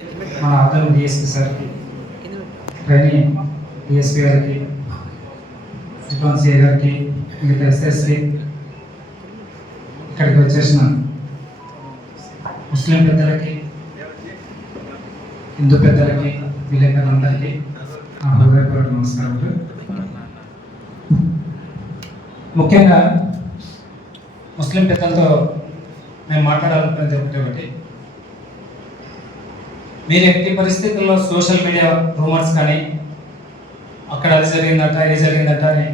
మన అతను డిఎస్పీ సార్కి, ట్రైనింగ్ డిఎస్పీ గారికి, సిబ్బంది గారికి, మిగతా ఎస్ఎస్సి, ఇక్కడికి వచ్చేసిన ముస్లిం పెద్దలకి, హిందూ పెద్దలకి, విలేకరులందరికీ నా హృదయపూర్వక నమస్కారాలు. ముఖ్యంగా ముస్లిం పెద్దలతో మేము మాట్లాడాలనుకునేది ఒకటి, మీరు ఎట్టి పరిస్థితుల్లో సోషల్ మీడియా రూమర్స్ కానీ అక్కడ అది జరిగిందట ఇది జరిగిందట అని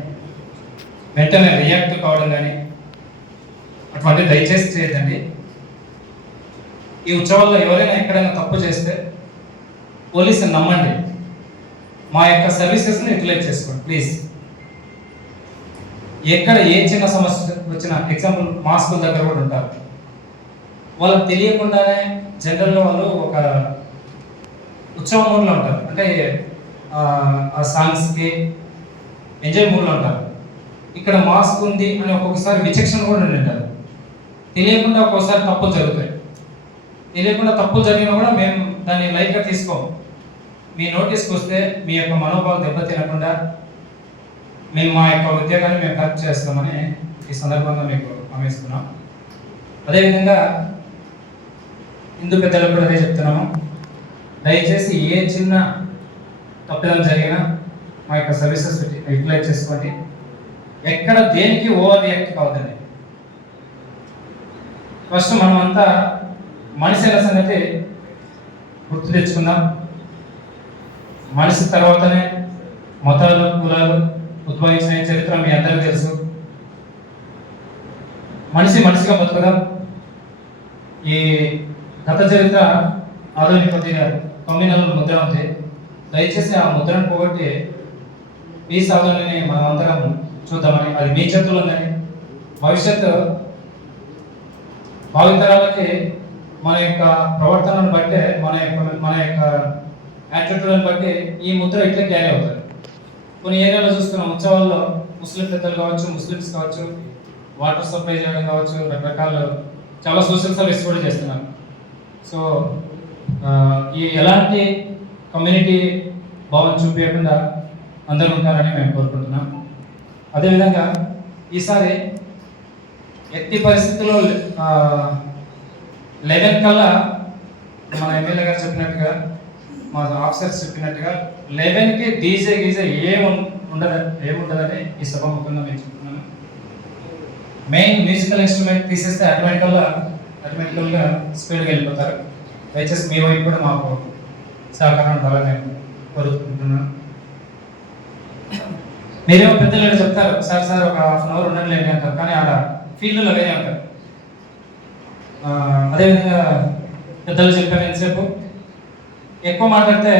వెంటనే రియాక్ట్ కావడం కానీ అటువంటి దయచేసి చేయదండి. ఈ ఉత్సవాల్లో ఎవరైనా ఎక్కడైనా తప్పు చేస్తే పోలీసుని నమ్మండి, మా యొక్క సర్వీసెస్ని యూటిలైజ్ చేసుకోండి ప్లీజ్. ఎక్కడ ఏ చిన్న సమస్య వచ్చినా, ఎగ్జాంపుల్ మా స్కూల్ దగ్గర కూడా ఉంటారు, వాళ్ళకి తెలియకుండానే జనరల్గా వాళ్ళు ఒక ఉత్సవ మూడ్లో ఉంటారు, అంటే ఆ సాంగ్స్కి ఎంజాయ్ మూడ్లో ఉంటారు. ఇక్కడ మాస్క్ ఉంది అని ఒక్కొక్కసారి విచక్షణ కూడా ఉంటారు, తెలియకుండా ఒక్కొక్కసారి తప్పులు జరుగుతాయి. తెలియకుండా తప్పులు జరిగినా కూడా మేము దాన్ని లైట్గా తీసుకోం. మీ నోటీస్కి వస్తే మీ యొక్క మనోభావం దెబ్బతినకుండా మేము మా యొక్క ఉద్యోగాన్ని మేము కరెక్ట్ చేస్తామని ఈ సందర్భంగా మీకు హామీస్తున్నాం. అదేవిధంగా హిందూ పెద్దలకు కూడా అదే చెప్తున్నాము, దయచేసి ఏ చిన్న తప్పిదం జరిగినా మా యొక్క సర్వీసెస్ యూటిలైజ్ చేసుకోండి. ఎక్కడ దేనికి ఓవర్ రియాక్ట్ కావద్దండి. ఫస్ట్ మనం అంతా మనిషి అనే సంగతి గుర్తు తెచ్చుకుందాం. మనిషి తర్వాతనే మతాలు కులాలు ఉద్భవించిన చరిత్ర మీ అందరికీ తెలుసు. మనిషిగా బతుకుదాం. ఈ గత చరిత్ర ఆధునిక కొద్దిగా కమ్యూనల్ ముద్ర ఉంది, దయచేసి ఆ ముద్రను పోగొట్టి ఈ సాధనని మనం అందరం చూద్దామని. అది మీ చేతుల్లో ఉందని, భవిష్యత్తు భావితరాలకి మన యొక్క ప్రవర్తనను బట్టే, మన యొక్క యాటిట్యూడ్ని బట్టి ఈ ముద్ర ఇట్లా క్యారీ అవుతుంది. కొన్ని ఏరియాలో చూస్తున్నాం, ఉత్సవాల్లో ముస్లిం పెద్దలు కావచ్చు, ముస్లిమ్స్ కావచ్చు, వాటర్ సప్లై చేయడం కావచ్చు, రకరకాల చాలా సోషల్ సర్వీస్ కూడా చేస్తున్నారు. సో ఈ ఎలాంటి కమ్యూనిటీ భావం చూపించకుండా అందరూ ఉంటారని మేము కోరుకుంటున్నాం. అదేవిధంగా ఈసారి ఎట్టి పరిస్థితుల్లో 11 కల్లా మన ఎమ్మెల్యే గారు చెప్పినట్టుగా, మా ఆఫీసర్స్ చెప్పినట్టుగా 11కి డీజే గీజే ఏముండదని ఈ సభాముఖంగా మేము చెప్తున్నాను. మెయిన్ మ్యూజికల్ ఇన్స్ట్రుమెంట్ తీసేస్తే ఆటోమేటికల్గా స్పీడ్గా వెళ్ళిపోతారు. దయచేసి మీ వైపు కూడా మాకు సహకారం ఉండాలని కోరుకుంటున్నాను. మీరేమో పెద్దలు చెప్తారు, సార్ ఒక హాఫ్ అన్ అవర్ ఉండట్లేదు అంటారు, కానీ ఆడ ఫీల్డ్లో వేరే ఉంటారు. అదేవిధంగా పెద్దలు చెప్పారు, ఎంతసేపు ఎక్కువ మాట్లాడితే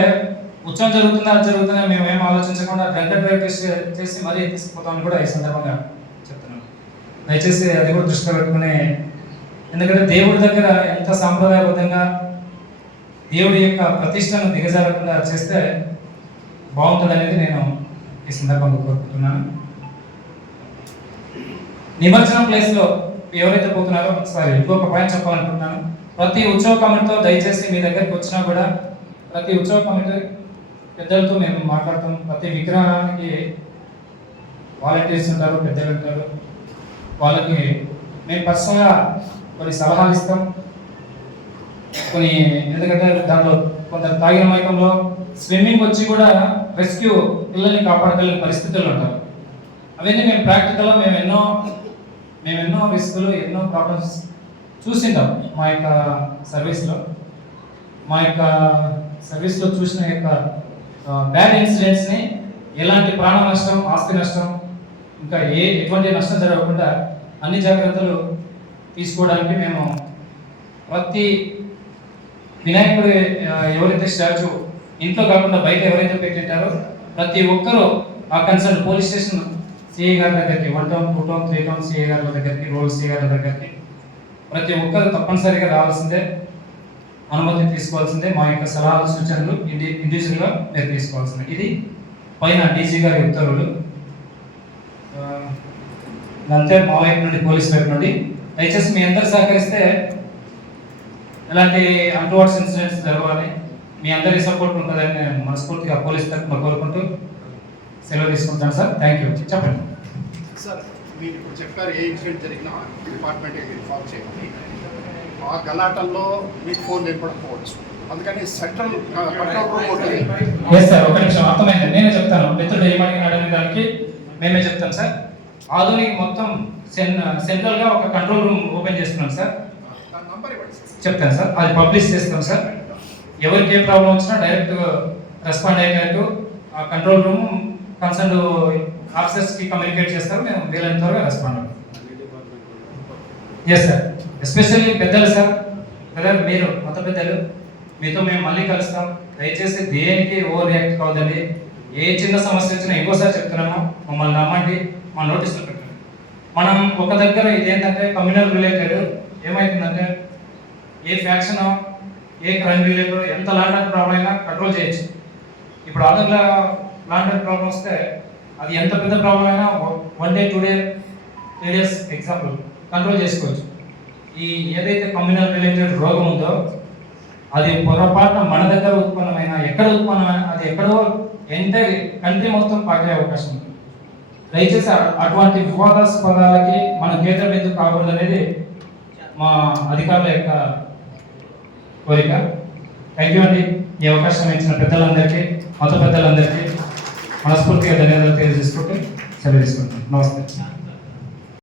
ఉత్సవం జరుగుతుందా మేమేం ఆలోచించకుండా డ్రంక్ డ్రైవ్ చేసి మరీ తీసుకుపోతామని కూడా ఈ సందర్భంగా చెప్తున్నాను. దయచేసి అది కూడా దృష్టిలో పెట్టుకుని, ఎందుకంటే దేవుడి దగ్గర ఎంత సాంప్రదాయబద్ధంగా దేవుడి యొక్క ప్రతిష్టను దిగజారకుండా చేస్తే బాగుంటుంది అనేది నేను ఈ సందర్భంగా కోరుకుంటున్నాను. నిమజ్జనం ప్లేస్లో ఎవరైతే పోతున్నారో ఒకసారి ఇంకొక పాయింట్ చెప్పాలనుకుంటున్నాను. ప్రతి ఉత్సవ కమిటీతో దయచేసి మీ దగ్గరికి వచ్చినా కూడా ప్రతి ఉత్సవ కమిటీ పెద్దలతో మేము మాట్లాడతాం. ప్రతి విగ్రహానికి వాలంటీర్స్ ఉంటారు, పెద్దలు ఉంటారు, వాళ్ళకి మేము పర్సనల్గా కొన్ని సలహాలు ఇస్తాం. కొన్ని ఎందుకంటే దాంట్లో కొంత తాగిన మైకంలో స్విమ్మింగ్ వచ్చి కూడా రెస్క్యూ పిల్లల్ని కాపాడగలిగిన పరిస్థితుల్లో ఉంటారు. అవన్నీ మేము ప్రాక్టికల్గా మేము ఎన్నో రిస్కులు, ఎన్నో ప్రాబ్లమ్స్ చూసింటాం మా యొక్క సర్వీస్లో చూసిన యొక్క బ్యాడ్ ఇన్సిడెంట్స్ని, ఎలాంటి ప్రాణ నష్టం, ఆస్తి నష్టం, ఇంకా ఎటువంటి నష్టం జరగకుండా అన్ని జాగ్రత్తలు తీసుకోవడానికి మేము ప్రతి వినాయకుడు ఎవరైతే స్టాచ్యూ ఇంట్లో కాకుండా బయట ఎవరైతే పెట్టింటారో ప్రతి ఒక్కరూ ఆ కన్సర్న్ పోలీస్ స్టేషన్ సిఐ గారి దగ్గరికి, 1 టౌన్ 2 టౌన్ 3 టౌన్ సిఐ గారి దగ్గరికి, రూరల్ సిఐ గారి దగ్గరికి ప్రతి ఒక్కరు తప్పనిసరిగా రావాల్సిందే, అనుమతి తీసుకోవాల్సిందే. మా యొక్క సలహాలు సూచనలు ఇండివిజువల్గా మీరు తీసుకోవాల్సిందే. ఇది పైన డీజీ గారి ఉత్తర్వులు. అంతే మా వైపు నుండి, పోలీస్ వైపు నుండి. దయచేసి మీ అందరు సహకరిస్తే ఇలాంటి అన్టువర్డ్స్ ఇన్సిడెంట్స్ జరగాలి. మీ అందరి సపోర్ట్ ఉంటుందని నేను మనస్ఫూర్తిగా పోలీస్ తరఫున కోరుకుంటూ సెలవు తీసుకుంటాను సార్. Thank you. చెప్పండి సార్. మీరు ఇప్పుడు చెప్పారు ఏ ఇన్సిడెంట్ జరిగినా డిపార్ట్మెంట్కి ఇన్ఫార్మ్ చేయాలి. ఆ గలాటల్లో మీకు ఫోన్ లేకపోవచ్చు, అందుకని సెంట్రల్ కంట్రోల్ రూమ్ ఉంటుంది. ఎస్ సార్, ఒక నిమిషం, అర్థమైంది. నేనే చెప్తాను. మిత్రుడు ఏమడిగినాడు అనే దానికి మేమే చెప్తాం సార్. ఆధునిక మొత్తం సెంట్రల్గా ఒక కంట్రోల్ రూమ్ ఓపెన్ చేస్తున్నాం సార్. నంబర్ ఇవ్వండి సార్. చెప్తాను సార్. అది పబ్లిష్ చేస్తాం సార్. ఎవరికి ఏ ప్రాబ్లం వచ్చినా డైరెక్ట్ రెస్పాండ్ అయ్యేటట్టు ఆ కంట్రోల్ రూమ్ కన్సర్న్ ఆఫీసర్స్కి కమ్యూనికేట్ చేస్తారు. మేము వీలైనంత త్వరగా రెస్పాండ్ అవుతాం. ఎస్ సార్, ఎస్పెషల్లీ పెద్దలు సార్, పెద్దలు మీరు మత పెద్దలు, మీతో మేము మళ్ళీ కలుస్తాం. దయచేసి దేనికి ఓవర్ రియాక్ట్ కావద్దండి. ఏ చిన్న సమస్య వచ్చినా ఇంకోసారి చెప్తున్నాము, మమ్మల్ని నమ్మండి, మా నోటీసులు పెట్టండి. మనం ఒక దగ్గర ఇదేంటంటే కమ్యూనల్ రిలేటెడ్ ఏమవుతుందంటే ఏ ఫ్యాక్షన్ ఏ క్రైమ్ రిలేటెడ్ ఎంత లాండ్ ప్రాబ్లం అయినా కంట్రోల్ చేయొచ్చు. ఇప్పుడు అదర్లా లాండ్ ప్రాబ్లం వస్తే అది ఎంత పెద్ద ప్రాబ్లం అయినా 1 day 2 day 3 days example control చేసుకోవచ్చు. ఈ ఏదైతే కమ్యూనల్ రిలేటెడ్ రోగం ఉందో అది పొరపాటున మన దగ్గర ఉత్పన్నమైన ఎక్కడ ఉత్పన్నమైన అది ఎక్కడో ఎంటైర్ కంట్రీ మొత్తం పాకే అవకాశం ఉంది. దయచేసి అటువంటి వివాదాస్పదాలకి మనం కేంద్రం ఎందుకు కాకూడదు అనేది మా అధికారుల యొక్క కోరిక. థ్యాంక్ యూ అండి. ఈ అవకాశం ఇచ్చిన పెద్దలందరికీ, మత పెద్దలందరికీ మనస్ఫూర్తిగా ధన్యవాదాలు తెలియజేసుకుంటూ సెలవు తీసుకుంటాం. నమస్తే.